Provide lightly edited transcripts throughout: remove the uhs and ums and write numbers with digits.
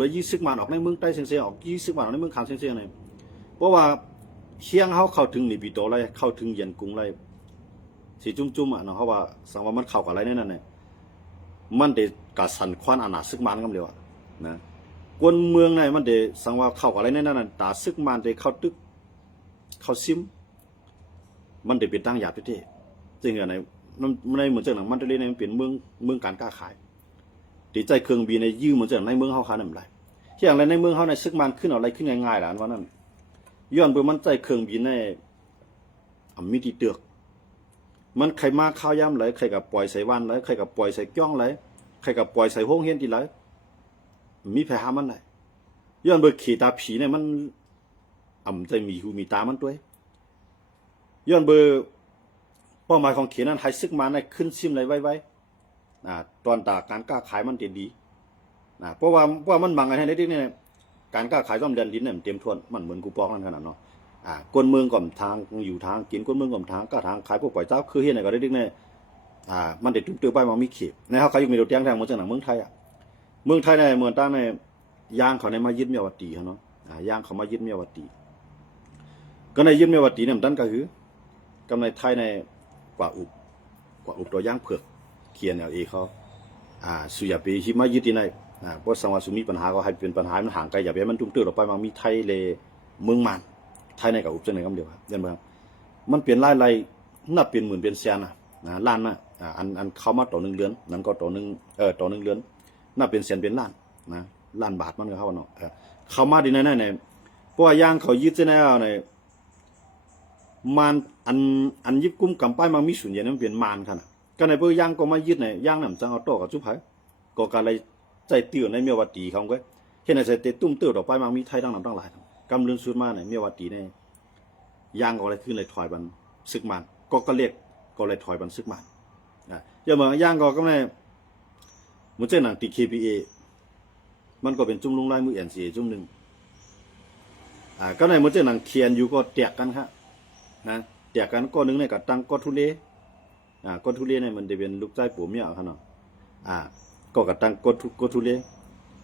เลย20 บาทออกในเมืองใต้เสียงๆออก20 บาทออกในเมืองขามเสียงๆเนี่ยเพราะว่าเชียงเขาเข้าถึงนิบิโตไรเข้าถึงเย็นกรุงไรสีจุ่มๆเนาะเขาว่าสังว่ามันเข้ากับอะไรนั่นเนี่ยมันเดกะสันควันอาณาซึกมันกันเดียวนะกวนเมืองในมันเดสังว่าเข้ากับอะไรนั่นน่ะตาซึกมันเดเข้าตึกเข้าซิมมันเดเป็นตั้งหยาบประเทศจริงๆในเหมือนเจ้าหนังมันเดเลยในเป็นเมืองการค้าขายตีใจเครื่องบินในยืมเหมือนเจ้าในเมืองเขาขายนั่นไรที่อย่างไรในเมืองเขาในซึกมันขึ้นอะไรขึ้นง่ายๆหล่ะว่านั่นย้อนไปมันใจเครื่องบินในมีที่เตือกมันใครมาข้าวย่ำไหลใครกับปล่อยใส่วันไหลใครกับปล่อยใส่จ้องไหลใครกับปล่อยใส่ห้องเฮียนที่ไหลมีแผลหามันไหลย้อนไปขี่ตาผีเนี่ยมันใจมีหูมีตามันด้วยย้อนเบอร์เป้าหมายของเขียนนั้นให้ซึกมาในขึ้นซิมเลยไว้ตอนตาการกล้าขายมันดีเพราะว่ามันบังอะไรได้เนี่ยการกล้าขายต้องเดินลิ้นเนี่ยเตรียมทวนมันเหมือนกูปองนั่นขนาดเนาะคนเมืองก่อมทางอยู่ทางกินคนเมืองก่อมทางก็ทางขายพวกปล่อยเจ้าคือเฮียไหนก็ได้เนี่ยมันเด็ดตุ้มเตือไปมันมีเขียบในเขาขายอยู่มีรถแจ้งทางเหมือนจากหนังเมืองไทยเมืองไทยในเมืองตั้งในย่างเขาในมายึดเมียวตีเขาเนาะย่างเขามายึดเมียวตีก็ในยึดเมียวตีเนี่ยมันก็คือกำไรไทยในกว่าอุบตัวย่างเผือกเขียนเอาเอเขาสุยาปีที่มายึดที่ไหนเพราะสังวาสุมีปัญหาก็ให้เป็นปัญหามันห่างไกลอย่าไปมันตุ้มเตือออกไปมันมีไทยเลยเมืองมันไทยในกับอุบเสนอคำเดียวครับเห็นไหมครับมันเปลี่ยนไล่นับเป็นหมื่นเป็นแสนล้านนะอันเข้ามาต่อ1 เดือนนั้นก็ต่อ1 ต่อ1 เดือนนับเป็นแสนเป็นล้านนะล้านบาทมันก็เข้าเนาะเข้ามาดีในนั้นเนี่ยเพราะว่าย่างเขายึดที่ไหนเอาเนี่ยมันอันยึดกุ้มกำป้ายมันมีส่วนใหญ่นั้นเป็นมันขนาดก็ในเพื่อย่างก็มายึดเนี่ยย่างนั่นจังเอาโต้กับจุ๊บไผ่ก็การเลยใจเตี้ยในเมียวตีเขาก็เห็นในใจเตะตุ้มเตี้ยต่อไปมันมีไทยตั้งหลายกำลังสุดมาเนี่ยเมียวตีเนี่ยย่างก็เลยขึ้นเลยถอยบันซึกมันก็เรียกก็เลยถอยบันซึกมันอย่างเมื่อย่างก็ในเหมือนเจ้าหนังตี KPA มันก็เป็นจุ่มลงลายมือNCAจุ่มหนึ่งก็ในเหมือนเจ้าหนังเขียนอยู่ก็แตกกันครับนะแตกกันก็นึงในกับตังก็ทุเลก็ทุเรศเนี่ยมันจะเป็นลูกใจปู่เมียเขาเนาะก็กับตังก็ทุเรศ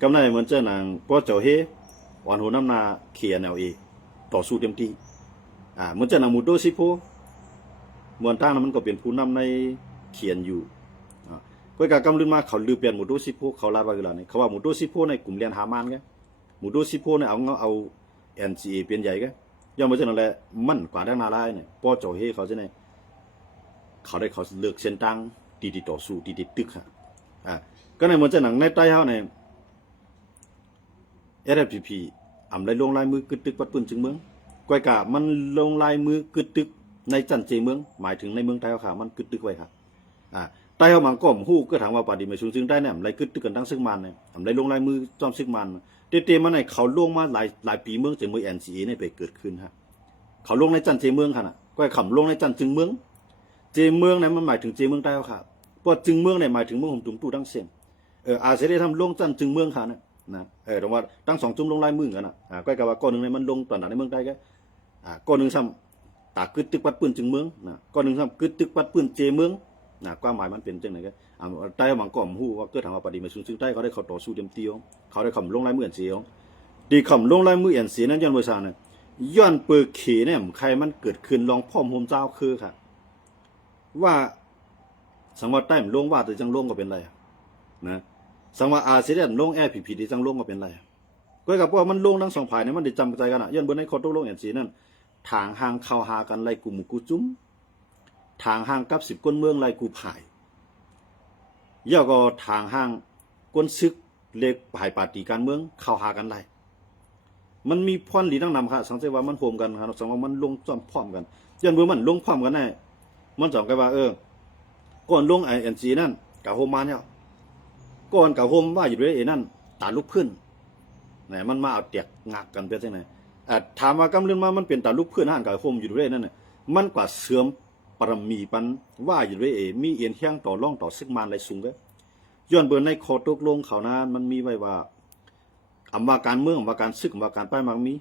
กำไรเหมือนเจ้าหนังก็เจ้าเฮวันหัวน้ำนาเขียนเอาเอต่อสู้เต็มที่เหมือนเจ้าหนังมูโดซิโพมวนตั้งนั้นมันก็เป็นผู้นำในเขียนอยู่ก็การกำลือมาเขาลือเปลี่ยนมูโดซิโพเขาลาบากุลาเนี่ยเขาว่ามูโดซิโพในกลุ่มเรียนฮามานกันมูโดซิโพเนี่ยเอาNCA เป็นใหญ่กันย่อมเหมือนเจ้าหนังแหละมั่นกว่าด้านนาลายเนี่ยป้อเจ้าเฮเขาจะเนี่ยเขาเลือกเส้นตั้งตีต่อสู้ตีตึกก็ในเหมือนจะหนังในใต้เขาในFPP ได้ลงลายมือกึดตึกปัดปืนจึงเมืองก้อยกะมันลงลายมือกึดตึกในจันเจเมืองหมายถึงในเมืองไทยเขาค่ะมันกึดตึกไว้ค่ะใต้เขามังก้มหู้ก็ถามว่าปาดีไม่สูงซึ่งได้เนี่ยไรกึดตึกกันทั้งซึ่งมันเนี่ยได้ลงลายมือจอมซึ่งมันเตมันในเขาลงมาหลายปีเมืองจึงเมืองNCAเนี่ยไปเกิดขึ้นฮะเขาลงในจันเจเมืองค่ะก้อยขำลงในจันจึงเมืองเจเมืองเนี่ยมันหมายถึงเจเมืองใต้ค่ะเพราะจึงเมืองเนี่ยหมายถึงเมืองหุ่มตุ่มตู้ทั้งเสียงอาเสด็จทำลงจันจึงเมืองค่ะนะแต่ว่าตั้ง2 จุ่มลงลายมือกันก็กะว่าก้อนหนึ่งเนี่ยมันลงตอนไหนในเมืองใต้ก็ก้อนหนึ่งซ้ำตากึดตึกปัดปืนจึงเมืองก้อนหนึ่งซ้ำกึดตึกปัดปืนเจเมืองความหมายมันเป็นจังไหนก็ใต้บางก้อมหูว่าเกิดถามว่าปฏิมาซึ่งใต้เขาได้เขาต่อสู้เต็มที่เขาได้คำลงลายมือเสียงดีคำลงลายมือเสียนั้นย้อนเวลาเนี่ยย้อนเปิดเขเนี่ยใครมันเกิดขึ้นลองพ่อมโฮมเจ้าคือค่ะว่าสังวาใต้มันลงว่าแต่จังลงก็เป็นไรนะสังวาอาเซียนลงFPPที่จังลงก็เป็นไรก็กับว่ามันลงทั้ง2 ฝ่ายเนี่ยมันได้จำใจกันย้อนบนในคอตกลงNCAนั่นทางห่างเข้าหากันไล่กลุ่มกูจุ้มทางห่างกับ10 ก้นเมืองไล่กูผายย่อก็ทางห่างก้นซึกเล็กผายปาตีการเมืองเข้าหากันไล่มันมีพรหลีตั้งนำค่ะสังเกตว่ามันโฮมกันครับสังว่ามันลงจอมพร้อมกันย้อนเมื่อมันลงพร้อมกันแน่มันสองกันว่าก่อนลงNCAนั่นกับโฮมมาเนี่ยก่อนกับโฮมว่าอยู่ด้วยนั่นตาลุกขึ้นเนี่ยมันมาเอาเตียกงักกันเป็นยังไงถามว่ากำลังมามันเป็นตาลุกเพื่อนห่านกับโฮมอยู่ด้วยนั่นน่ะมันกว่าเสื่อมปรมีปันว่าอยู่ด้วยมีเอียนเที่ยงต่อร่องต่อซึกมันอะไรสูงก็ย้อนเบอร์ในคอตกลงเขานะมันมีไว้ว่าว่าการเมืองว่าการซึกว่าการป้ายมังมี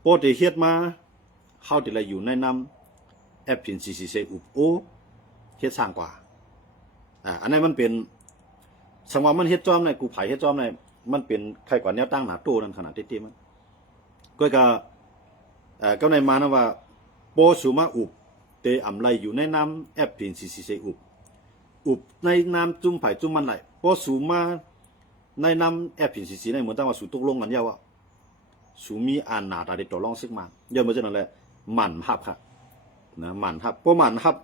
โปรตีเฮ็ดมาเข้าติดอะไรอยู่ในนำFPCC อุบโอเฮ็ดสร้างกว่าอันนั้นมันเป็นสังว่ามันเฮ็ดจอมในกูไผ่เฮ็ดจอมใน มันเป็นใครกว่าแนวตั้งหนาตู้นั่นขนาดที่มันก็ก็ในมานะว่าโปสูมาอุบเตอำไรอยู่ในน้ำแอปพินซีซีอุบในน้ำจุ่มไผ่จุ่มมันไหลโปสูมาในน้ำแอปพินซีในเหมือนตั้งว่าสูตกลงกันยาวว่าสูมีอ่านหนาตาเด็ดต่อรองซึกมันเยอะเหมือนจะนั่นแหละหมันฮับค่ะนะหมันฮับเพราะหมันฮับ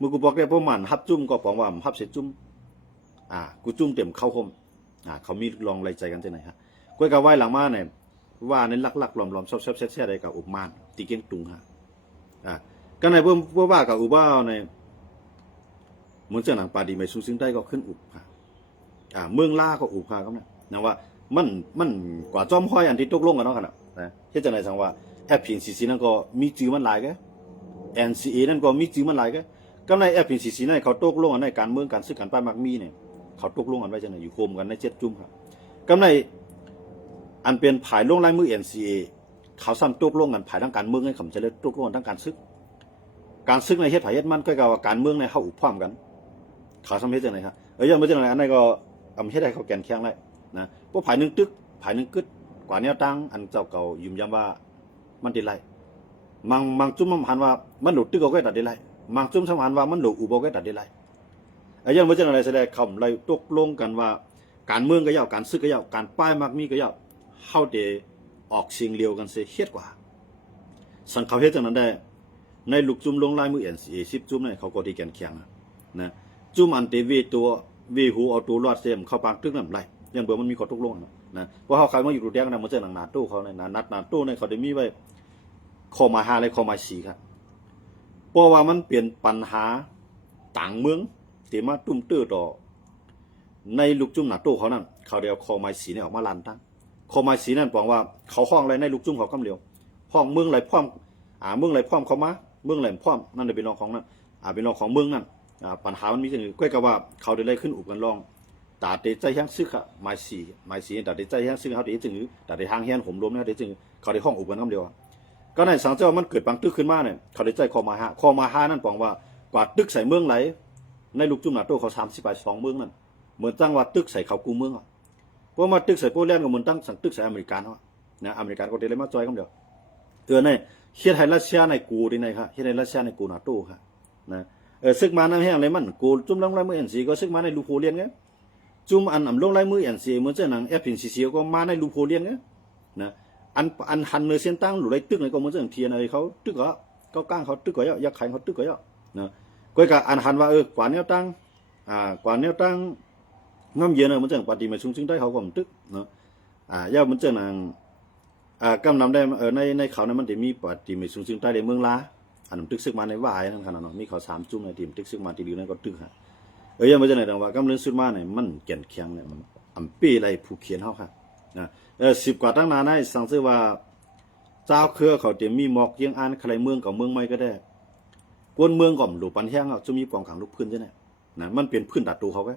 มือกูบอกได้เพราะหมันฮับจุ่มก็บอกว่าฮับเสร็จจุ่มกูจุ่มเต็มเข้าคมเขามีลองไรใจกันที่ไหนฮะก้อยกะไว้หลังมาเนี่ยว่าในลักๆหลอมๆซอบๆแซ่ๆอะไรกับอุบมานตีเก่งตุงฮะก็ในเพื่อว่ากับอุบ้าในเหมือนเจ้าหนังปาดีไม่สู้ซึ่งได้ก็ขึ้นอุบค่ะเมืองล่าก็อุบค่ะครับนะว่ามันกว่าจอมห้อยอันที่ตกลงกันเนาะขนาดนะเช่นจะไหนสังว่าแอปพินซีนั่นก็มีจื่อมันหลายแก NCA นั่นก็มีจื่อมันหลายแกก็ในแอปพินซีนั่นเขาตกลงกันในการเมืองการซื้อการป้ายมักมีเนี่ยเขาตกลงกันไว้จังไหนอยู่โคมกันใน7 จุ่มครับก็ในอันเป็นผายลงลายมือ NCA เขาซ้ำตกลงกันผายทางการเมืองให้คำเจริญตกลงกันทางการซึกในเฮ็ดผายเฮ็ดมันก็ว่าการเมืองในเข้าอุบพร้อมกันเขาซ้ำเฮ็ดจังไหนครับยังไม่จังไหนอันนั้นก็เฮ็ดให้เขาแกนแข็งได้นะพวกผายหนึ่งตึกผายหนึ่งกึดกว่าแนวตั้งอันเจ้าเก่ายืมย้ำว่ามันติดไรมังจุ่มมันหันว่ามันหลุดตึกเอาไว้ตัดได้ไรมังจุ่มสมหันว่ามันหลุดอุบเอาไว้ตัดได้ไรยังไม่จังไหนแสดงคำไรตกลงกันว่าการเมืองก็ยาวการซึกก็ยาวการป้ายมักมีก็ยาวเข้าเดออกเสียงเร็วกันเสียเฮ็ดกว่าสังเขาเฮ็ดจังนั้นได้ในลูกจุ่มลงลายมือNCA10 จุ่มเนี่ยเขาก็ที่แกนแข็งนะจุ่มอันเตวีตัววีหูเอาตัวรอดเสียมเข้าปากตึกน้ำไรยังเบื่อมันมีข้อตกลงนะเพราะเขาใครมาอยู่ดูแดงนะมันจะหนังหนาตู้เขาเนี่ยนัดหนาตู้เนี่ยเขาได้มีไว้ข้อมา5และข้อมา4ครับเพราะว่ามันเปลี่ยนปัญหาต่างเมืองที่มาตุ้มตื้อต่อในลูกจุ่มหนาตู้เขานั่นเขาเดียวข้อมา4เนี่ยออกมาลันตั้งข้อมา4นั่นบอกว่าเขาห้องอะไรในลูกจุ่มเขากำเดียวห้องเมืองไรพร้อมเมืองไรพร้อมเขามาเมืองไรพร้อมนั่นเลยเป็นรองของนั่นเป็นรองของเมืองนั่นปัญหามันมีอย่างอื่นก็กับว่าเขาได้เลยขึ้นอุบกันลองตาเตใจแห้งซึกอะไม้สีตาเตใจแห้งซึกเขาเดี๋ยวจึงตาเตทางแห้งผมล้มเนี่ยเดี๋ยวจึงเขาได้ห้องอุบกันน้ำเดียวก็ในสังเจ้ามันเกิดปังตึกขึ้นมาเนี่ยเขาได้ใจคอมาห้านั่นบอกว่ากว่าตึกใส่เมืองไหลในลูกจุ่มหนาโต้เขา32 เมืองนั่นเหมือนตั้งว่าตึกใส่เขากูเมืองเพราะมาตึกใส่โปแลนด์ก็เหมือนตั้งสั่งตึกใส่อเมริกันนะอเมริกันก็ได้เลยมาจอยกันเดียวเตือนในเฮียไทยรัสเซียในกูดีในครับเฮียไทยรัสเซียในกูหนาโต้ครับนะซึกมาน้ำแห้งเลยมันกูจุ่มลงลายมือNCก็ซึกมาในลูโพเลียนไงจุ่มอันลงลายมือNCเหมือนเจ้าหนังFNCCก็มาในลูโพเลียนไงนะอันหันเนื้อเส้นตั้งหรือไรตึกไหนก็เหมือนเจ้าเทียนอะไรเขาตึกก็ก้างเขาตึกก็ยักษ์ไข่เขาตึกก็ยักษ์นะก็กับอันหันว่ากว่าแนวตั้งกว่าแนวตั้งน้ำเย็นเหมือนเจ้าปฏิมาชุ่มซึ่งได้เขาก็มันตึกเนาะย่าเหมือนเจ้าหนังกำนำได้ในเขานั้นมันจะมีปฏิมาชุ่มซึ่งได้ในเมืองลาอันนั้นตึกซึกมาในวายนั่นขนาดนั้นมีเขา3 จุ่มในทีมตึกซึกมาทีเดียวนั่นก็ตึกฮะยังไม่จะไหนดังว่ากำเนิดซึกมาเนี่ยมันแก่นแข็งเนี่ยมันปีไรผู้เขียนเขาค่ะนะ10 กว่าตั้งนานได้สั่งซื้อว่าเจ้าเครือเขาจะมีหมอกยังอ่านใครเมืองกับเมืองไม่ก็ได้กวนเมืองก่อมหลูปันแห้งจะมีปองขังลูกพื้นใช่ไหมนะมันเป็นพื้นตัดตัวเขาก็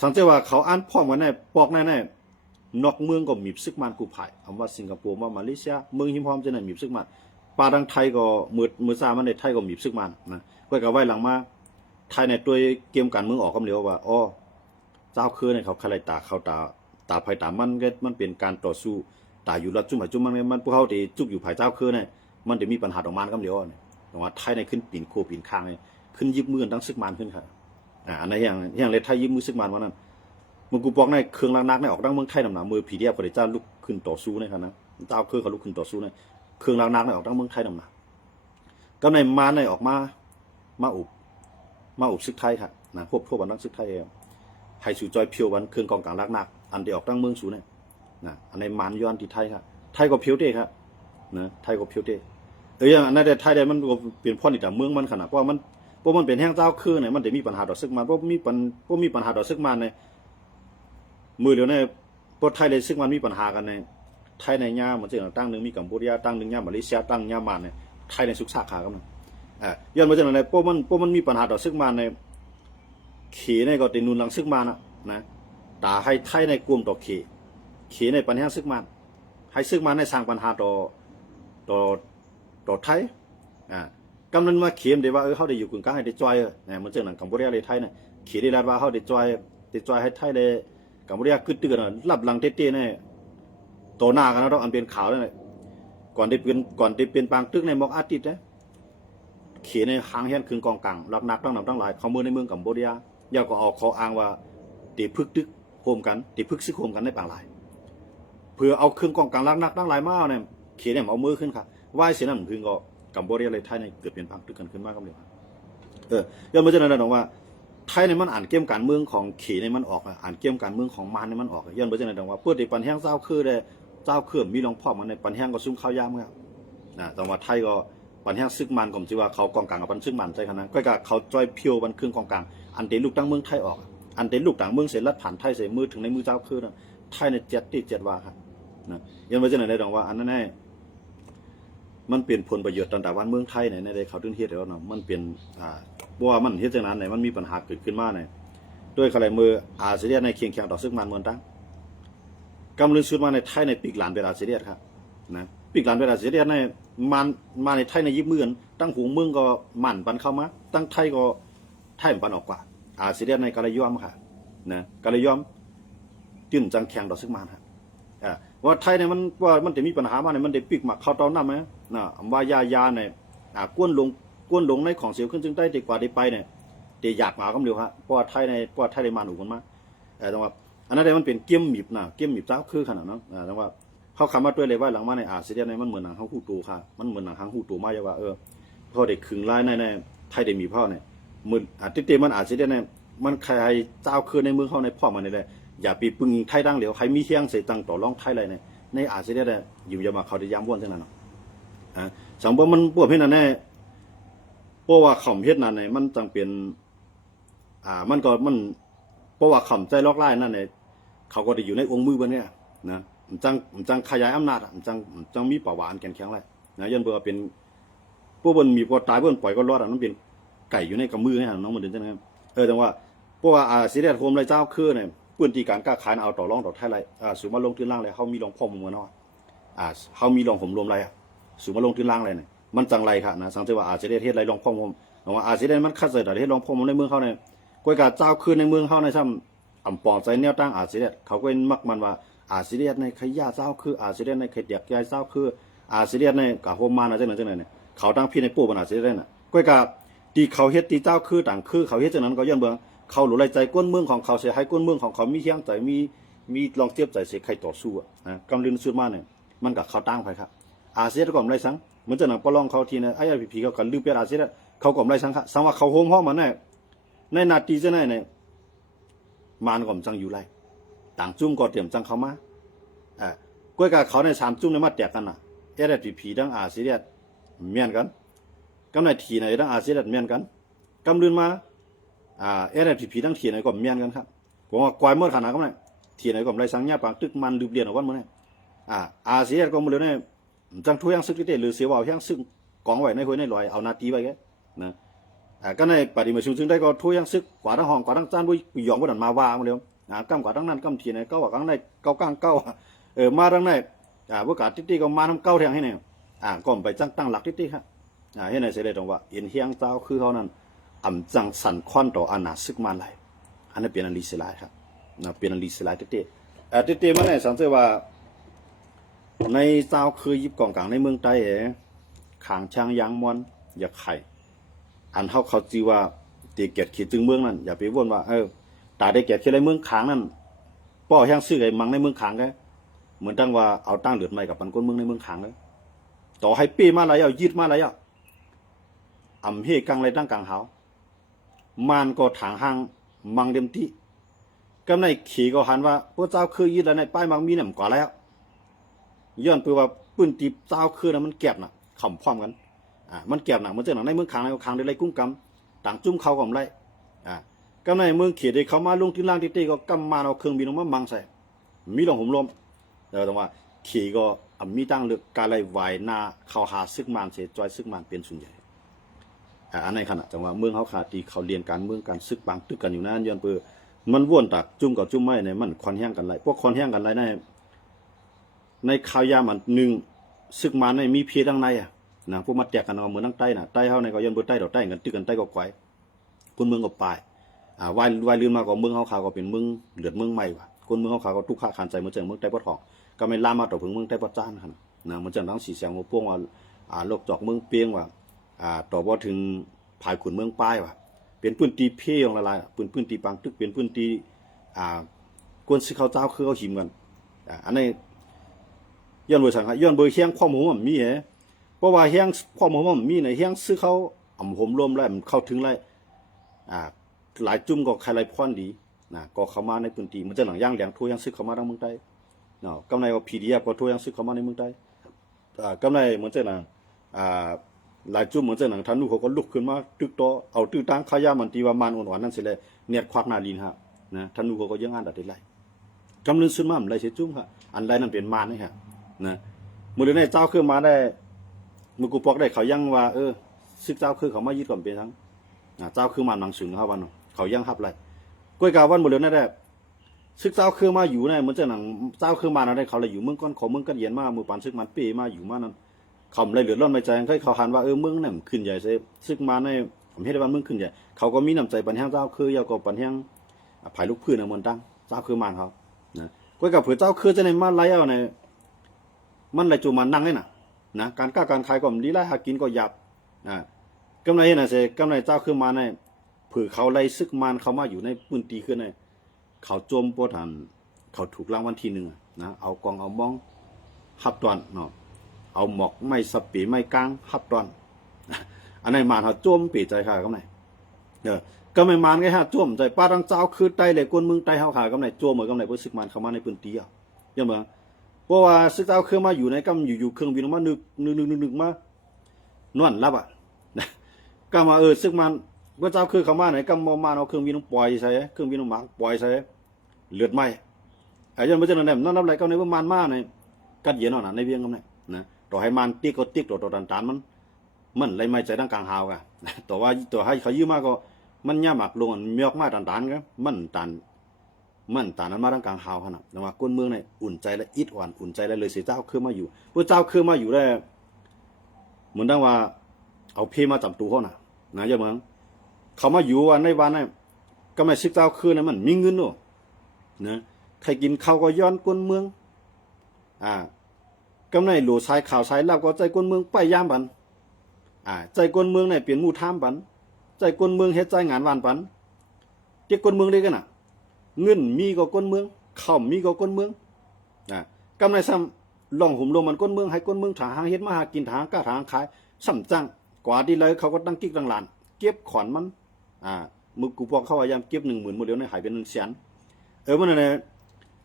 สั่งซื้อว่าเขาอ่านพร้อมกันแน่ปอกแน่นอกเมืองก็มีซึกมันกูไผ่คำว่าสิงคโปร์ว่ามาเลเซียเมืองหิมพอมจะไหนมีซึกมันปาดังไทยก็มือซามันในไทยก็มีซึกมันนะก็กับไว้หลังมาไทยในตัวเกมการเมืองออกกำเดียวว่าอ๋อเจ้าคือเนี่ยเขาใครตาเขาตาภัยตามันก็มันเป็นการต่อสู้ตาอยู่รัดจุ่มหายจุ่มมันพวกเขาที่จุกอยู่ภายเจ้าคือเนี่ยมันจะมีปัญหาออกมากำเดียวเนี่ยว่าไทยในขึ้นปีนโคปีนข้างเนี่ยขึ้นยิบมือตั้งซึกมันขึ้นค่ะอันนั้นอย่างเลยไทยยิบมือซึกมันวันนั้นมึงกูบอกในเครื่องล้างนักในออกดังเมืองไทยนำหนามือผีเดียบเขาได้เจ้าลุกขึ้นต่อสู้เนี่ยครับนะเจ้าคือเขาลุกขึ้นต่อสู้เนี่ยเครื่องล้างน้ำในออกทั้งเมืองไทยนำหนาก็ในมาในออกมาอุบซึกไทยค่ะนะพวกบันดังซึกไทยให้สู่จอยเพียววันเครื่องกองกลางล้างนักอันเดียวออกทั้งเมืองสูเนี่ยนะอันในมันย้อนที่ไทยค่ะไทยก็เพียวเต้ครับนะไทยก็เพียวเต้อย่างนั้นแต่ไทยได้มันก็เป็นพ่อนี่แต่เมืองมันขนาดเพราะมันเป็นแห้งเจ้าคือเนี่ยมันจะมีปัญหาต่อซึกมันเพราะมีปัญหาต่อซึกมันในมือเดียวในเพราะไทยเลยซึกมันมีปัญหากันในไทยในย่าเหมือนเช่นตั้งหนึ่งมีกัมพูชาตั้งหนึ่งย่ามาเลเซียตั้งย่ามันเนี่ยไทยในสุขสาขากันนะย้อนมาจากไหนเพราะมันมีปัญหาต่อซึกมันในเขในก็ตินุนหลังซึกมันนะแต่ให้ไทยในกลุ่มต่อเขในปัญหาซึกมันให้ซึกมันในสร้างปัญหาต่อไทยกำนันมาเขียนได้ว่าเขาได้อยู่กึ่งกลางให้ได้จอยเหมือนเช่นหนังกัมพูชาเลยไทยเนี่ยเขียนได้แล้วว่าเขาได้จอยให้ไทยได้ กัมพูชาขึ้นตึกกันรับหลังเต้ๆเนี่ยโตหน้ากันแล้วอันเป็นข่าวเลยก่อนได้เป็นปางตึกในมอกอาทิตย์นะเขียนในหางเฮียนคืนกองกลางหลักนักตั้งนำตั้งหลายเขาเมืองในเมืองกัมพูชาย่าก็ออกขออ้างว่าตีพึกตึกโฮมกันตีพึกซึกโฮมกันในปางหลายเพื่อเอาเครื่องกองกลางหลักนักตั้งหลายมาเนี่ยเขียนเนี่ยเอามือขึ้นค่ะไหว้เสียนั่นคือก็กัมพูชาเลยไทยในเกิดเป็นปางตึกกันขึ้นมากก็เลยย้อนมาจากนั้นนะว่าไทยในมันอ่านเกมการเมืองของขี่ในมันออกอ่านเกมการเมืองของมันในมันออกย้อนมาจากนั้นว่าเพื่อที่ปันแห้งเจ้าคือได้เจ้าคือมีหลวงพ่อมันในปันแห้งก็ซุ่มข้าวยามครับแต่ว่าไทยก็ปันแห้งซึกมันผมคิดว่าเขากองกลางกับปันซึกมันใจขนาดก็เขาจอยเพียวบันครึ่งกองกลางอันเดลูกตั้งเมืองไทยออกอันเดลูกต่างเมืองเสร็จลัดผ่านไทยเสร็จมือถึงในมือเจ้าคือนะไทยใน7 ว่าครับย้อนมาจากนั้นได้ว่าอันนั้นแน่มันเปลี่ยนผลประโยชน์ต่างๆวันเมืองไทยในเขาถึงเฮ็ดแล้วเนาะมันเปลี่ยนว่ามันเฮ็ดจังนั้นไหนมันมีปัญหาเกิดขึ้นมาเนี่ยด้วยขลายมืออาเซียนในเคียงแข่งต่อซึ่งมันเมืองตั้งกำลังสุดมาในไทยในปีกหลานเป็นอาเซียนครับนะปีกหลานเป็นอาเซียนในมาในไทยในยิบมือตั้งหูเมืองก็มั่นปันเข้ามาตั้งไทยก็ไทยปันออกกว่าอาเซียนในกาลยอมค่ะนะกาลยอมตื่นจังแข่งต่อซึ่งมันครับว่าไทยเนี่ยมันว่ามันจะมีปัญหามาเนี่ยมันได้ปีกหมักเข้าตอนนั้นไหมนะว่ายาเนี่ยก้วนลงในของเสียวขึ้นจึงได้ดีกว่าได้ไปเนี่ยเดี๋ยวอยากมาก็เร็วฮะเพราะว่าไทยได้มาหนุนมาแต่ว่าอันนั้นมันเป็นเกี่ยมหมิบนะเกี่ยมหมิบเจ้าคือขนาดนั้นแต่ว่าเขาคำมาด้วยเลยว่าหลังมาในอาเซียนในมันเหมือนหนังฮังฮูตูค่ะมันเหมือนหนังฮังฮูตูมากว่าพอเด็กขึงไล่ในไทยได้มีพ่อเนี่ยมือติเตมันอาเซียนเนี่ยมันใครเจ้าคือในเมืองเขาในพ่อมันนี่แหละอย่าปีปึงไทยดังเหลียวใครมีเที่ยงใส่ตังต่อรองไทยอะไรเนี่ยในอาเซียนเนี่ยอยู่ยามาเขาได้ย้ำวนเท่านั้นเนาะสังคมมันปวดเพื่อนนั่นแน่เพราะว่าข่มเฮ็ดนั่นเนี่ยมันจังเป็นมันเพราะว่าข่มใจลอกไล่นั่นเนี่ยเขาก็ได้อยู่ในองค์มือบันเนี่ยนะมันจังขยายอำนาจมันจังมีป่าหวานแข็งแข็งเลยนะยันเบื่อเป็นพวกมันมีพอตายพวกมันปล่อยก็รอดมันเป็นไก่อยู่ในกำมือให้น้องมันเดินจังไงแต่ว่าเพราะว่าเสียดโฮมไรเจ้าคือเนี่ยปืนตีการกล้าขายเอาต่อรองต่อไทยไรสูงมาลงทุนล่างเลยเขามีรองพ่อมือเนาะเขามีรองผมรวมไรสูงมาลงทุนล่างเลยเนี่ยมันจังไรค่ะนะสังเกตว่าเสียดเทศไรรองพ่อมือว่าเสียดมันคัดเสด็จเทศรองพ่อมือในเมืองเขาเนี่ยกวยกาเจ้าคืนในเมืองเขาในซ้ำอ่ำปองใจแนวตั้งเสียดเขาก็มักมันว่าเสียดในขยะเจ้าคือเสียดในขยะแก่เจ้าคือเสียดในกะโฮมมานะจังนั้นเนี่ยเขาตั้งพี่ในปู่มันเสียดน่ะกวยกาตีเขาเฮ็ดตีเจ้าคือต่างคือเขาเฮ็ดจังนั้นก็ย้อนเบืองเขาหลุดใจก้นเมืองของเขาเสียให้ก้นเมืองของเขามีเฮียงใจมีลองเทียบใจเสียใครต่อสู้กำลังสุดมาเนี่ยมันกับเขาตั้งไปครับเซียนก็ไม่ไรสังเหมือนจะหนังปลองเขาทีนะIRPPเขากันลืมเปียเซียนเขาก็ไม่ไรสังครับสังว่าเขาโฮมห้องมันในนาทีจะเนี่ยมันก็จังอยู่ไรต่างจุ่มก็เตรียมจังเขามาก้อยกับเขาใน3 จุ่มในมาแตกกันIRPP ดังเซียนเมียนกันกำในทีในดังเซียนเมียนกันกำลืนมาIRPP ทั้งทีไหนก็เมียนกันครับผมว่ากวายเมื่อขนาดก็ไม่ทีไหนก็ไม่สังญาปางตึกมันลืมเรียนเอาวันมื่อนี่เซียนก็มาเลยเนี่ยจังทุกอย่างซึกที่เตหรือเสียวเอาอย่างซึกกองไว้ในหัวในลอยเอานาทีไว้แค่นะก็ในปฏิมาชุมซึ่งได้ก็ทุกอย่างซึกกว่าทั้งห้องกว่าทั้งจานบุยหยองบุดันมาว่ามาเร็วกำกว่าทั้งนั้นกำทีไหนก็ว่าทั้งในเก้าก้างเก้ามาทั้งในพวกกาติก็มาทำเก้าแทงให้เนี่ยก็ไปตั้งหลักติครับให้ในเสด็จตรงว่าเห็นเฮียงเจ้าคือเขานั้นจังสันควันต่ออาณาซึกมันไหลอันนั้นเป็นอันลิสลายครับเป็นอันลิสลายติเตมันเนี่ยสังเกตว่าในเจ้าคือยิบกองกลางในเมืองใต้ขางช้างยางมอนอย่าไข่อันเขาจีว่าตีเกียรติขีดจึงเมืองนั่นอย่าไปว่นว่าตาได้เกียรติอะไรเมืองขางนั่นป้อแห้งซื้อไอ้มังในเมืองขางก็เหมือนตั้งว่าเอาตั้งเหลือดใหม่กับปันก้นเมืองในเมืองขางเลยต่อให้ปีมาอะไรเอายืดมาอะไรเฮกังอะไรตั้งกลางหาวมันก็ถางห้างมังเต็มที่ก็ในขี่ก็หันว่าพระเจ้าคือยึดอะไรป้ายมังมีเนี่ยมันก่อแล้วย้อนไปว่าปืนตีเจ้าคือนะมันแก็บน่ะขำพร้อมกันมันแก็บน่ะมันจะหนังในเมืองขางในขางได้ไรกุ้งกำต่างจุ่มเขาก็ไม่ไรก็ในเมืองเขียดเขามาลงที่ล่างที่ตีก็กำมาเอาเครื่องบินออกมามังใส่มีหลงผมลมแต่ว่าขี่ก็มีตั้งเลือกการไล่วายหน้าเขาหาซึกมันเสียจอยซึกมันเป็นส่วนใหญ่อันในขณะจังหวะเมืองเขาขาดที่เขาเรียนการเมืองการซึกบางตึกกันอยู่นั่นย้อนเปื่อมันว่นตักจุ่มกับจุ่มไม่เนี่ยมันคอนแห้งกันไรพวกคอนแห้งกันไรในข่าวยามันหนึ่งซึกมันในมีเพียดังในนะพวกมาแตกกันเอาเหมือนตั้งใต้น่ะใต้เขาในก็ย้อนเปื่อใต้ดอกใต้กันตึกกันใต้ก็ไกวคนเมืองก็ปลายวายลืมมาก็เมืองเขาขาวก็เป็นเมืองเลือดเมืองใหม่ว่ะ คนเมืองเขาก็ทุกข์ขันใจเหมือนเจอเมืองใต้ปอดหอกก็ไม่ลามมาต่อถึงเมืองใต้ปอดจ้านครับนะมันจะทั้งสีเสียงหัวพ่วงว่าโลกจอกเมืองเปียงว่าต่อบ่ถึงภายขุนเมืองป้ายว่าเป็นพื้นที่เพ่ของละลายพื้นที่ปังตึกเป็นพื้นที่กวนสิเขาเจ้าคือเขาหิมกันอันนี้ย้อนเบอร์สังย้อนเบอร์เฮียงความหัวมันมีเหรอเพราะว่าเฮียงความหัวมันมีในเฮียงซื้อเขาอ่ำหมรวมแล้วมันเข้าถึงเลยหลายจุ่มก็ใครไรพรดีนะก็เข้ามาในพื้นที่มันจะหลังย่างแหลงทั่วยังซึกเข้ามาทางเมืองใต้เนาะกำไรว่า PDF ก็ทั่วยังซึกเข้ามาในเมืองใต้กำไรเหมือนเจ้าหนังหลายจุ่มเหมือนเจ้าหนังท่านนู้เขาก็ลุกขึ้นมาตึกโตเอาตึกตั้งขยามันตีว่ามันอ่อนๆนั่นสิเลยเนียดควักนาลีนฮะนะท่านนู้เขาก็ยังอ่านได้ไรกำลังซื้อมาไรเสียจุ่มค่ะอันไรนั่นเป็นมารนี่ฮะนะมือเดือนนี้เจ้าขึ้นมาได้มือกูปอกได้เขายังว่าซึกเจ้าคือเขามายึดก่อนเป็นทั้งเจ้าคือมันหนังสือเขาวันเขายังทับไรก้อยกาวันหมดเลยนั่นแหละซึกเจ้าคือมาอยู่เนี่ยเหมือนเจ้าหนังเจ้าคือมาอะไรเขาเลยอยู่เมืองก้อนของเมืองกันเย็นมามือปานซึกมันเปมาอยู่มานั้นเขาเลยเหลือร้อนในใจเขาหันว่าเมืองเนี่ยขึ้นใหญ่เซ่ซึกมาในผมเห็นได้ว่าเมืองขึ้นใหญ่เขาก็มีน้ำใจปันแห้งเจ้าคือยาวก็ปันแห้งผายลูกพื้นในเมืองตั้งเจ้าคือมันเขานะก้อยกับเผื่อเจ้าคือจะในมาไล่เอาในมันไรจูมันนั่งเลยนะการก้าการขายก็ดีไล่หากินก็หยับกำไรน่ะเซ่กำไรเจ้าคือมาในเผื่อเขาไล่ซึกมันเขามาอยู่ในพื้นที่ขึ้นในเขาโจมปวดหันเขาถูกรางวัลที่1นะเอากองเอามองหับตอนเนาะเอาหมอกไม่สปีไม่กลางหับตอนอันไหนมานเขาโจมปีใจค่ะกำไรก็ไม่มานไงฮะโจมใจป้าตั้งเจ้าคือไตเลยกวนมึงไตเขาขากำไรโจมเหมือนกำไรเพื่อซึกมันเข้ามาในพื้นที่ยังเหมือนเพราะว่าซึกเจ้าเครื่องมาอยู่ในกำอยู่เครื่องบินมานึกมานวลรับก็มาซึกมันว่าเจ้าคือเขามาไหนก็มาเอาเครื่องบินปล่อยใส่เครื่องบินหมักปล่อยใส่เลือดไหมยันไม่ใช่นั่นแหละนั่นรับอะไรก็ในว่ามันมาในกัดเย็นน่ะในเวียงก็เนี่ยนะต่อให้มันติ๊กก็ติ๊กต่อตันมันไรไม่ใจดังกลางหาวกันต่อว่าต่อให้เขายืมมาก็มันย่าหมักลงมันมีออกมาตันก็มันตันนั้นมาดังกลางหาวขนาดแต่ว่าก้นเมืองเนี่ยอุ่นใจและอิดอ่อนอุ่นใจและเลยเสียเจ้าคือมาอยู่พระเจ้าคือมาอยู่ได้เหมือนดังว่าเอาเพมาจับตัวเขานะอย่าเหมือนเขามาอยู่วันในวันนั้นก็ไม่ซึกเจ้าคืนนะมันมีเงินด้วยนะใครกินข้าวก็ย้อนก้นเมืองก็ไม่หลู่ชายข่าวชายเล่าก็ใจก้นเมืองไปย่ามปันใจก้นเมืองเนี่ยเปลี่ยนมูท่ามปันใจก้นเมืองเฮ็ดใจงานวานปันเจ๊ก้นเมืองได้กันเงินมีก็ก้นเมืองข้าวมีก็ก้นเมืองก็ไม่ซ้ำลองหุ่มลงมันก้นเมืองให้ก้นเมืองถาหางเฮ็ดมาหากินถางกล้าถางขายซ้ำจังกว่าที่เลยเขาก็ตั้งกิ๊กตั้งหลานเก็บขอนมันมึงกูพอเข้าพยายามเก็บ10,000หมดเดียวในหายเป็น100,000มันเนี่ย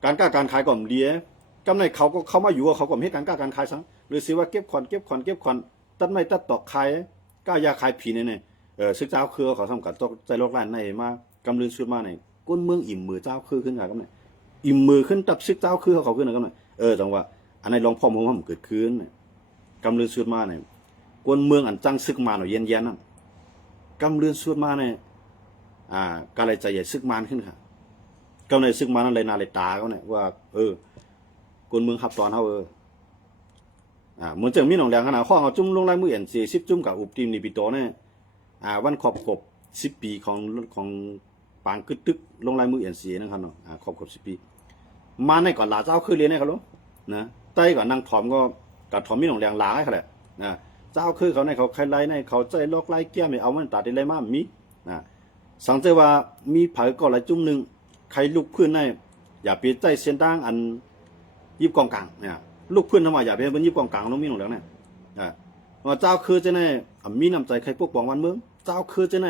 การกล้าการขายก่อมดีกำไรเขาก็เข้ามาอยู่เขาก็ไม่ให้การกล้าการขายซังหรือสิว่าเก็บขอนตัดไม้ตัดตอกขายกล้ายาขายผีเนี่ยซึกเจ้าคือเขาทำกับใจโลกล้านในมากำลืนสุดมาในก้นเมืองอิ่มมือเจ้าคือขึ้นกันกำไรอิ่มมือขึ้นตับซึกเจ้าคือเขาขึ้นกำไรจังว่าอันนี้ลองพ่อผมเกิดขึ้นกำลืนสุดมาเนี่ยก้นเมืองอันจังซึกมาหน่อยเย็นนั่นกำลืนสุดมาเนี่ยก็เลยใจใหญ่ซึกมานขึ้นค่ะก็ในซึกมานอะไรนาเลยตาเขาเนี่ยว่าคนเมืองขับตอนเขาเหมือนจะมีหนองแดงขนาดข้อเขาจุ่มลงลายมือ40จุ่มกับอุบทีมนิปิโตเนี่ยวันขอบ10 ปีของปางกึดตึกลงลายมือนะครับเนาะขอบ10 ปีมาในก่อนลาเจ้าคือเรียนให้เขาลูกนะใต้ก่อนนางถอมก็กับถอมมีหนองแดงลาให้เขาแหละเจ้าคือเขาในเขาใครไล่ในเขาใจลอกไล่แก้ไม่เอามันตัดได้ไรมากมีสังเกตว่ามีเผยก่อหลายจุ่มหนึ่งใครลูกเพื่อนในอย่าไปใจเส้นตั้งอันยิบกองกลางเนี่ยลูกเพื่อนทำไมอย่าไปเป็นยิบกองกลางน้องมีหนุ่มแล้วเนี่ยว่าเจ้าคือจะในมีน้ำใจใครปกป้องวันเมืองเจ้าคือจะใน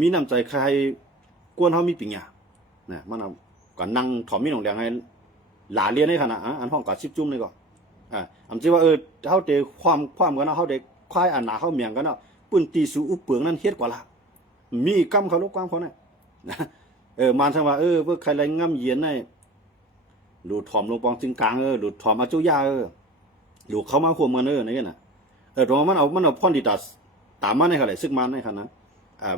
มีน้ำใจใครกวนเขามีปิญญาเนี่ยมันก่อนนั่งถอมมีหนุ่มแดงให้หลาเรียนในขณะอันห้องก่อน10 จุ่มเลยก่อนอันที่ว่าเขาเด็กความกันนะเขาเด็กควายอันหนาเขาเมียงกันเนาะปืนตีสู่อุปเปลืองนั่นเฮ็ดกว่าละมีกำเขาลูกกว้างเขาเนี่ยมาทางว่าเพื่อใครไรง่ำเย็นในหลุดถอมลงปองจึงกลางหลุดถอมอาจุยาหลุดเข้ามาข่มกันนี่กันนะตรงมันเอาพ่อนดิตัสตามมาในขณะซึกมันในขณะ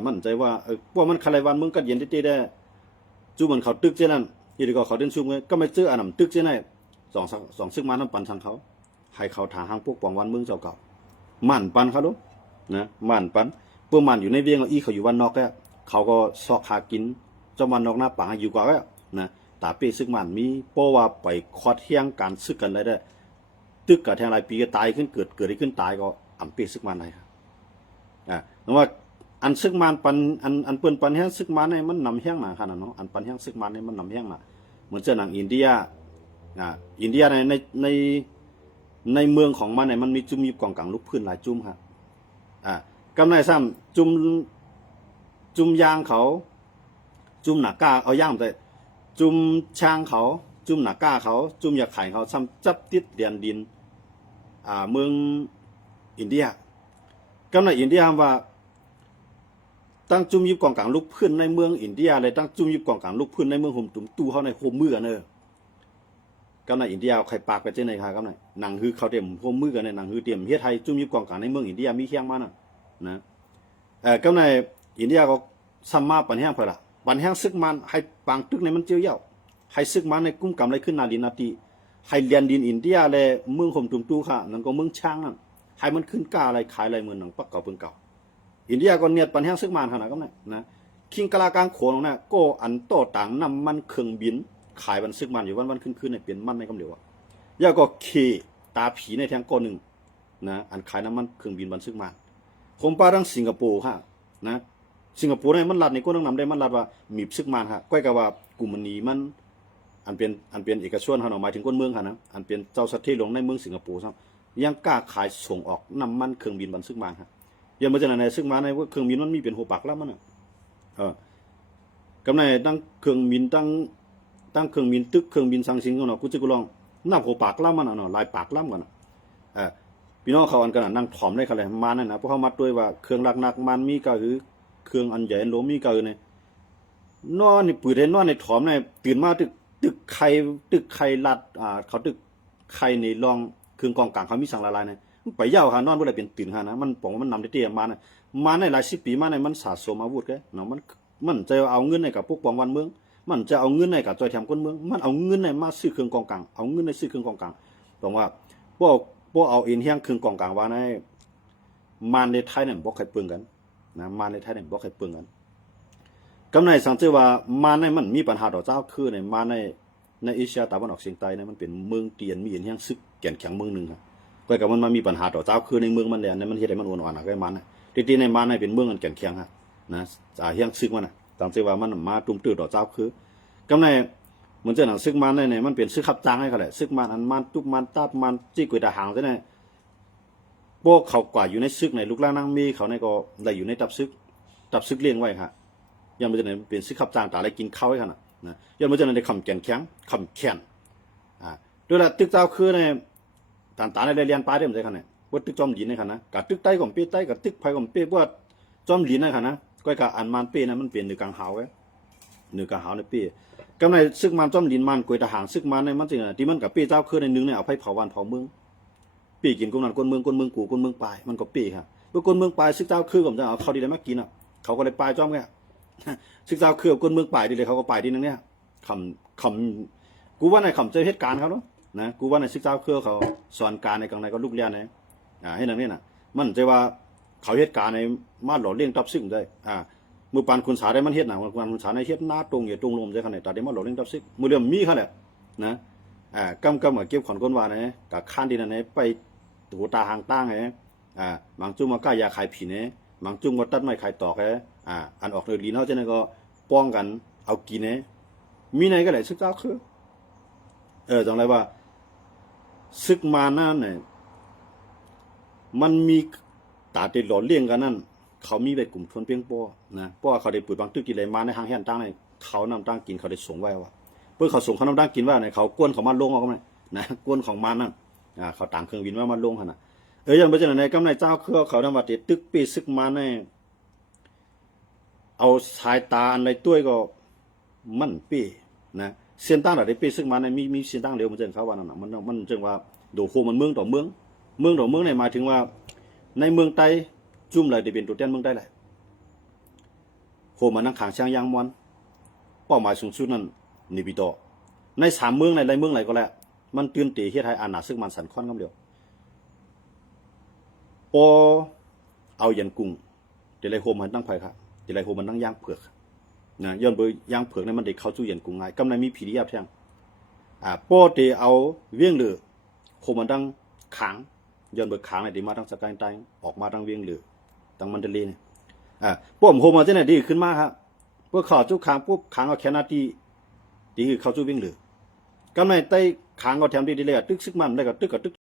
มันใจว่าพวกมันใครวันมึงก็เย็นที่ได้จูมันเขาตึกเช่นนั้นยี่ดีก็เขาเดินซุ่มก็ไม่เจออันนั้นตึกเช่นนั้นสองซึกมันน้ำปันทางเขาให้เขาถางหางพวกปองวันมึงเจ้าเก่ามันปันเขาลูกนะมันปันพวกมันอยู่ในเวียงอีเขาอยู่วันนอกแกเขาก็ซอกหากินเจ้ามันนอกหน้าป่าอยู่กว่าแกนะ ตาเป้ซึกมันมีเพราะว่าไปคอดเฮียงการซึกกันได้ตึกกับแทงหลายปีก็ตายขึ้นเกิดได้ขึ้นตายก็อำเป้ซึกมันได้ครับเพราะว่าอันซึกมันปันอันเปิ้นปันเฮียงซึกมันเนี่ยมันนำเฮียงมาขนาดเนาะอันปันเฮียงซึกมันเนี่ยมันนำเฮียงมาเหมือนเจ้าหนังอินเดียอินเดียในเมืองของมันเนี่ยมันมีจุ่มยิบกองกลางลุกพื้นหลายจุ่มครับกำไรซ้ำจุ่มยางเขาจุ่มหนักก้าเอาย่างแต่จุ่มช้างเขาจุ่มหนักก้าเขาจุ่มยาไข่เขาซ้ำจับติดเดียนดินเมืองอินเดียกำไรอินเดียว่าตั้งจุ่มยิบกองกลางลุกพื้นในเมืองอินเดียเลยตั้งจุ่มยิบกองกลางลุกพื้นในเมืองห่มตุ่มตู้เขาในโฮมมือกันเนอะกำไรอินเดียใครปากไปเจ้าไหนครับกำไรหนังฮือเขาเต็มโฮมมือกันในหนังฮือเต็มเฮ็ดไทยจุ่มยิบกองกลางในเมืองอินเดียมีเคียงมานะกำไรอินเดียก็ซ้ำมาปัญหาเพื่อละปัญหาซึกมันให้ปางตึกในมันเจียวเย่าให้ซึกมันในกุ้มกำไรขึ้นนาลินาตีให้เรียนดินอินเดียเลยเมืองห่มตุ่มตู้ค่ะนั่นก็เมืองช้างนั่นให้มันขึ้นกล้าอะไรขายอะไรเมืองหนังปักเก่าเปิงเก่าอินเดียก็เนี่ยปัญหาซึกมันขนาดก็นะคิงกลากลางโขงเนี่ยก็อันโตต่างนำมันเครื่องบินขายวันซึกมันอยู่วันขึ้นในเปลี่ยนมันในกำเดียวอ่ะย่าก็เคตาผีในแทงก้อนหนึ่งนะอันขายน้ำมันเครื่องบินวันซึกมันคมป้าดังสิงคโปร์ค่ะนะสิงคโปร์เนี่ยมันรัดในก้นต้องนำได้มันรัดว่ามีซึกมันค่ะก้อยกับว่ากลุ่มนี้มันอันเป็นเอกชนค่ะหมายถึงก้นเมืองค่ะนะอันเป็นเจ้าสัตว์ที่ลงในเมืองสิงคโปร์ซ้ำยังกล้าขายส่งออกน้ำมันเครื่องบินวันซึกมันค่ะยังมาจากไหนซึกมันในว่าเครื่องบินมันมีเป็นหัวปักแล้วมันอ่ะกำไรตั้งเครื่องบินตั้งเครื่องบินตึกเครื่องบินสังสิงกันเนาะกูจะกูลองน้ำหัวปากล่ำมันเนาะลายปากล่ำกันเนาะพี่น้องเขาอันกันนั่งถ่อมได้กันเลยมานั่นนะเพราะเขามัดด้วยว่าเครื่องหนักมันมีก็คือเครื่องอันใหญ่อันโหลมีก็คือเนี่ยนอนนี่ปืนเห็นนอนในถ่อมเนี่ยตื่นมาตึกไข่ลัดเขาตึกไข่ในรองเครื่องกองกลางเขามีสั่งละลายเนี่ยไปเย่าหานอนบ่ได้เป็นตื่นหานะมันบอกว่ามันนำได้เตี้ยมาในหลาย10 ปีมาในมันสะสมอาวุธแกเนาะมันจะเอาเงินในกับพวกปองวันเมืองมันจะเอาเงินในกับจอยแถมก้นเมืองมันเอาเงินในมาซื้อเครื่องกองกลางเอาเงินในซื้อเครื่องกองกลางบอกว่าพวกเอาเอ็นเฮียงเครื่องกองกลางว่าในมันในไทยเนี่ยบ่ใครเปลืองกันนะมันในไทยเนี่ยบ่ใครเปลืองกันกำไรสังเกตว่ามันในมันมีปัญหาต่อเจ้าคือในมันในเอเชียตะวันออกเฉียงใต้เนี่ยมันเป็นเมืองเตียนมีเอ็นเฮียงซึกแก่นแข็งเมืองนึงครับก็กับมันมีปัญหาต่อเจ้าคือในเมืองมันแหละในมันเฮ็ดให้มันอ่อนๆก็มันนะที่ในมันในเป็นเมืองอันแก่นแข็งครับนะเฮียงซึกมันน่ะสังเกตว่ามันมาตุ้มตื้อต่อเจ้าคือกำไรเหมือนเจ้าหนังซึกมันในมันเป็นซึกขับจ้างให้เขาแหละซึกมันอันมันตุบมันตับมันจี้กวยตาหางซะเนี่ยพวกเขากว่าอยู่ในซึกในลูกล่างนั่งมีเขาในก็ได้อยู่ในตับซึกเลี้ยงไว้ครับยังมันจะเป็นซึกขับจ้างแต่อะไรกินข้าวให้ขนาดนะยังมันจะในคำแก่นแข็งคำแข็งด้วยละตึกเจ้าคือในต่างๆในเรียนป้าได้เหมือนกันเนี่ยว่าตึกจอมหลินในขณะกับตึกใต้ของเป้ใต้กับตึกไผ่ของเป้ว่าจอมหลินในขณะก็กับอันมันเป้นั้นมันเปลี่ยนหนึ่งกลางหาวไว้หนึ่งกลางหาวในเป้กำไรซึกมันจอมหลินมันกวยทหารซึกมันในมันจริงที่มันกับเป้เจ้าคือในหนึ่งเนี่ยเอาไผ่เผาวันเผาเมืองเป้กินก้นนั้นก้นเมืองกูก้นเมืองปลายมันก็เป้ครับเมื่อก้นเมืองปลายซึกเจ้าคือผมจะเอาเขาดีเลยมากินอ่ะเขาก็เลยปลายจอมแค่ซึกเจ้าคือก้นเมืองปลายดีเลยเขาก็ปลายที่นั่นเนี่ยคำกูว่าในคำเจอเหตุการณ์เขาเนาะนะกูว่าในซึกเจ้าคือเขาสอนการในกลางในก็ลูกเรียนเนี่ยให้นั่นนี่น่ะมันจะว่าเขาเหตุการณ์ในมาหล่อเลี้ยงตับซึ่งได้มือปานคุณสาได้มันเฮ็ดหนังมือปานคุณสาในเฮ็ดหน้าตรงอย่าตรงลมใจขนาดแต่ได้มาหล่อเลี้ยงตับซึ่งมือเรื่องมีเขาแหละนะกำกับเก็บขอนก้นวาเนี่ยกับข้านดินนั่นเนี่ยไปหูตาหางตั้งเนี่ยบางจุ่มมาก้ายาขายผีเนี่ยบางจุ่มมาตัดไม้ขายตอกเนี่ยอันออกเลยลีนเขาจะเนี่ยก็ป้องกันเอากินเนี่ยมีในก็แหละซึกเจ้าคือจังไรว่าซึกมานั่นเนี่ยมันมีตาติดหล่อเลี้ยงกันนั่นเขามีไปกลุ่มชนเพียงป้อนะเพราะว่าเขาได้ปุ๋ยบางตึกกินอะไรมาในห้างแห่งตั้งในเขานำตั้งกินเขาได้ส่งไว้ว่าเพื่อเขาส่งเขานำตั้งกินว่าในเขากวนเขามาลงเอาก็ไม่นะกวนของมันนั่นเขาต่างเครื่องบินว่ามาลงขนาดยังไม่ใช่ในกำไรเจ้าเขานำมาติดตึกปีซึกมาในเอาสายตาอะไรตัวก็มันปีนะเส้นตั้งอะไรปีซึกมาในมีเส้นตั้งเดียวมันจะเขาว่านั่นมันจึงว่าดูโคมันเมืองต่อเมืองเนี่ยหมายถึงว่าในเมืองใต้จุ่มเลยได้เป็นตัวแทนเมืองใต้เลยโคมันนั่งขางช้างยางมวนเป้าหมายสูงสุดนั้นนิบิโตใน3 เมืองในไรเมืองไหนก็แล้วมันตื่นตีเฮ็ดให้อาณาซึ่งมันสันค่อนกันเดียวพอเอายันกุ้งเดี๋ยวไรโคมันตั้งไผ่ครับเดี๋ยวไรโคมันตั้งย่างเผือก นะย้อนเบยางเผือกนั้นมันได้เข้าสู่เย็นกรุงง่ายกำไรมีผีดิยับแท่งป้อเตเอาเวียงเหลือโคมันดังขังย้อนเบขังเนี่ยได้มาทางสกายใต้ออกมาทางเวียงเหลือทางมันเดลีเนี่ยป้อมโฮมาที่ไหนดีขึ้นมาครับพวกข่าวจุกขังปุ๊บขังเอาแค่นาทีดีคือเข้าสู่เวียงเหลือกำไรใต้ขังเอาแถมดีเลยตึกซึกมันได้ก็ตึก